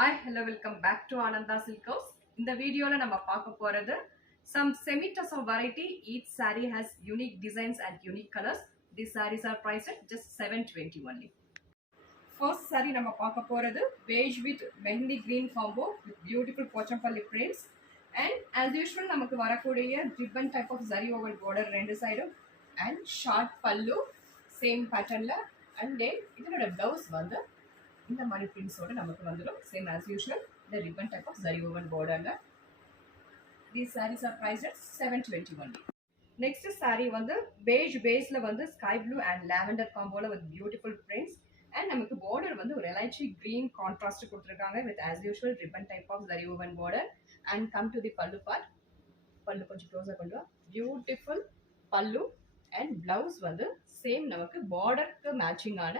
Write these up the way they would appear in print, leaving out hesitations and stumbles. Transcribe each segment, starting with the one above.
Hi, hello, welcome back to Ananda Silk House. In the video, we will some semi-tussle variety. Each saree has unique designs and unique colors. These sarees are priced at just $720 only. First saree, we will beige with mehendi green combo with beautiful pochampalli prints. And as usual, we will ribbon type of zari over border render side and short pallu, same pattern. And then, this blouse. இந்த மாதிரி பிரிண்ட்ஸோட நமக்கு வந்துடும் same as usual the ribbon type of zari woven borderல these sarees are priced at $720 only. Next saree வந்து beige baseல வந்து sky blue and lavender comboல with beautiful prints and நமக்கு border வந்து ஒரு elaichi green contrast கொடுத்திருக்காங்க with as usual ribbon type of zari woven border and come to the pallu part. pallu கொஞ்சம் க்ளோஸா கொண்டு வா. Beautiful pallu and blouse வந்து same நமக்கு borderக்கு மேட்சிங் ஆன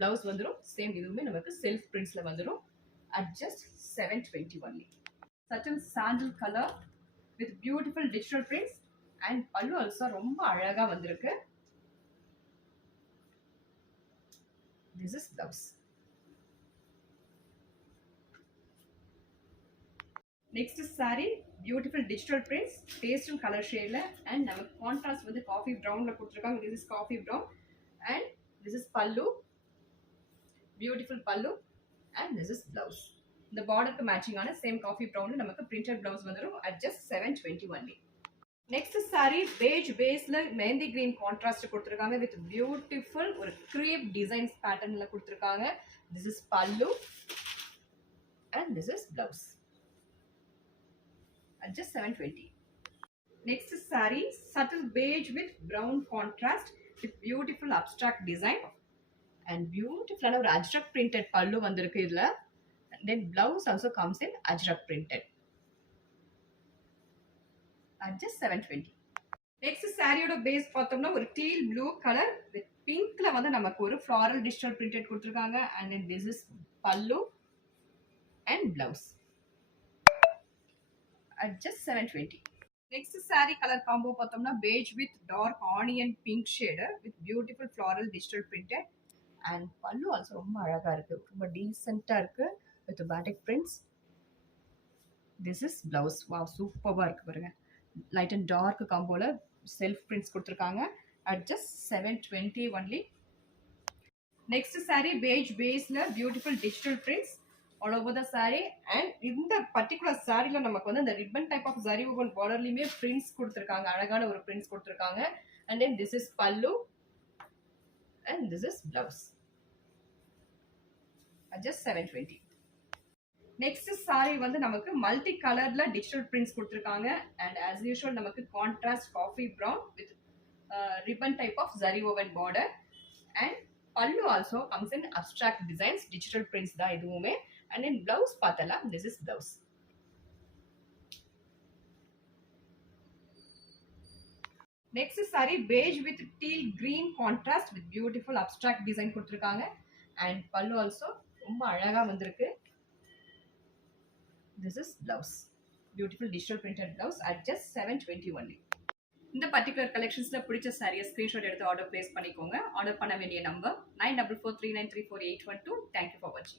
blouse வந்துரும் சேம் இதுவுமே நமக்கு self printsல வந்துரும் at just $720 only. Such a sandal color with beautiful digital prints and pallu also ரொம்ப அழகா வந்திருக்கு. This is blouse. Next saree beautiful digital prints pastel color shade la and நமக்கு contrast வந்து coffee brown ல கொடுத்திருக்காங்க. This is coffee brown and this is pallu. Beautiful pallu and this is blouse. The border ku matching on same coffee brown la namakku printed blouse vandirum at just $720 only. Next saree beige base la mehendi green contrast kuduthirukanga with beautiful or crepe designs pattern la kuduthirukanga. This is pallu and this is blouse at just $720. Next saree subtle beige with brown contrast with beautiful abstract design and beautiful ஒரு ajrak printed pallu வந்திருக்கு இதுல. Then blouse also comes in ajrak printed at just $720. Next saree ஓட base பார்த்தோம்னா ஒரு teal blue color with pink ல வந்து நமக்கு ஒரு floral digital printed கொடுத்திருக்காங்க and then this is pallu and blouse at just $720. Next saree color combo பார்த்தோம்னா beige with dark onion pink shade with beautiful floral digital printed and pallu also ரொம்ப அழகா இருக்கு ரொம்ப டீசென்ட்டா இருக்கு with batik prints. This is blouse. Wow, சூப்பரா இருக்கு பாருங்க. Light and dark காம்போல self prints கொடுத்திருக்காங்க at just $720 only. Next saree beige baseல beautiful digital prints all over the saree and இந்த particular sareeல நமக்கு வந்து இந்த ribbon type of zari woven borderலயுமே prints கொடுத்திருக்காங்க அழகான ஒரு prints கொடுத்திருக்காங்க and then this is pallu and this is blouse at just $720. Next saree வந்து நமக்கு multi colorல digital prints கொடுத்திருக்காங்க and as usual நமக்கு contrast coffee brown with ribbon type of zari woven border and pallu also comes in abstract designs digital prints தான் இதுவுமே and then blouse பார்த்தலாம் this is blouse. Next saree beige with teal green contrast with beautiful abstract design கொடுத்திருக்காங்க and pallu also ரொம்ப அழகா வந்திருக்கு. This is blouse. Beautiful digital printed blouse at just $720 only. இந்த particular கலெக்ஷன்ஸ்ல பிடிச்ச சாரியை screenshot எடுத்து order place பண்ணிக்கோங்க. Order பண்ண வேண்டிய number 9443934812. Thank you for watching.